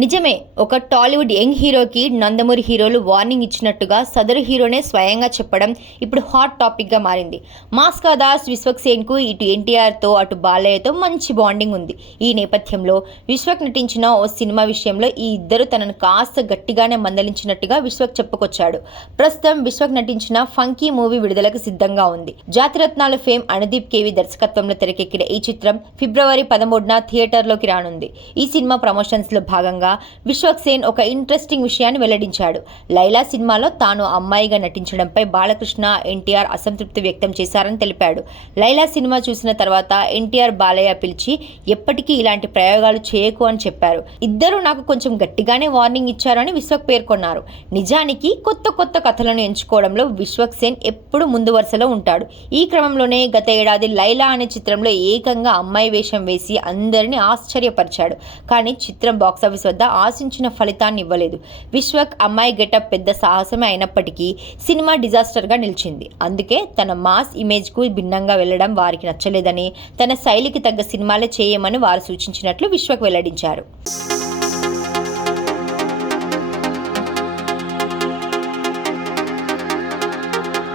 నిజమే. ఒక టాలీవుడ్ యంగ్ హీరోకి నందమూరి హీరోలు వార్నింగ్ ఇచ్చినట్టుగా సదరు హీరోనే స్వయంగా చెప్పడం ఇప్పుడు హాట్ టాపిక్గా మారింది. మాస్కా దాస్ విశ్వక్సేన్కు ఇటు ఎన్టీఆర్తో అటు బాలయ్యతో మంచి బాండింగ్ ఉంది. ఈ నేపథ్యంలో విశ్వక్ నటించిన ఓ సినిమా విషయంలో ఈ ఇద్దరు తనను కాస్త గట్టిగానే మందలించినట్టుగా విశ్వక్ చెప్పుకొచ్చాడు. ప్రస్తుతం విశ్వక్ నటించిన ఫంకీ మూవీ విడుదలకు సిద్ధంగా ఉంది. జాతిరత్నాల ఫేమ్ అనుదీప్ కేవి దర్శకత్వంలో తెరకెక్కిన ఈ చిత్రం ఫిబ్రవరి 13న థియేటర్లోకి రానుంది. ఈ సినిమా ప్రమోషన్స్లో భాగంగా విశ్వక్సేన్ ఒక ఇంట్రెస్టింగ్ విషయాన్ని వెల్లడించాడు. లైలా సినిమాలో తాను అమ్మాయిగా నటించడంపై బాలకృష్ణ, ఎన్టీఆర్ అసంతృప్తి వ్యక్తం చేశారని తెలిపాడు. లైలా సినిమా చూసిన తర్వాత ఎన్టీఆర్, బాలయ్య పిలిచి ఎప్పటికీ ఇలాంటి ప్రయోగాలు చేయకు అని చెప్పారు. ఇద్దరు నాకు కొంచెం గట్టిగానే వార్నింగ్ ఇచ్చారని విశ్వక్ పేర్కొన్నారు. నిజానికి కొత్త కొత్త కథలను ఎంచుకోవడంలో విశ్వక్సేన్ ఎప్పుడు ముందు వరుసలో ఉంటాడు. ఈ క్రమంలోనే గత ఏడాది లైలా అనే చిత్రంలో ఏకంగా అమ్మాయి వేషం వేసి అందరినీ ఆశ్చర్యపరిచాడు. కానీ చిత్రం బాక్సాఫీస్ వద్ద ఆశించిన ఫలితాన్ని ఇవ్వలేదు. విశ్వక్ అమ్మాయి గెటప్ పెద్ద సాహసమే అయినప్పటికీ సినిమా డిజాస్టర్గా నిలిచింది. అందుకే తన మాస్ ఇమేజ్కు భిన్నంగా వెళ్లడం వారికి నచ్చలేదని, తన శైలికి తగ్గ సినిమాలే చేయమని వారు సూచించినట్లు విశ్వక్ వెల్లడించారు.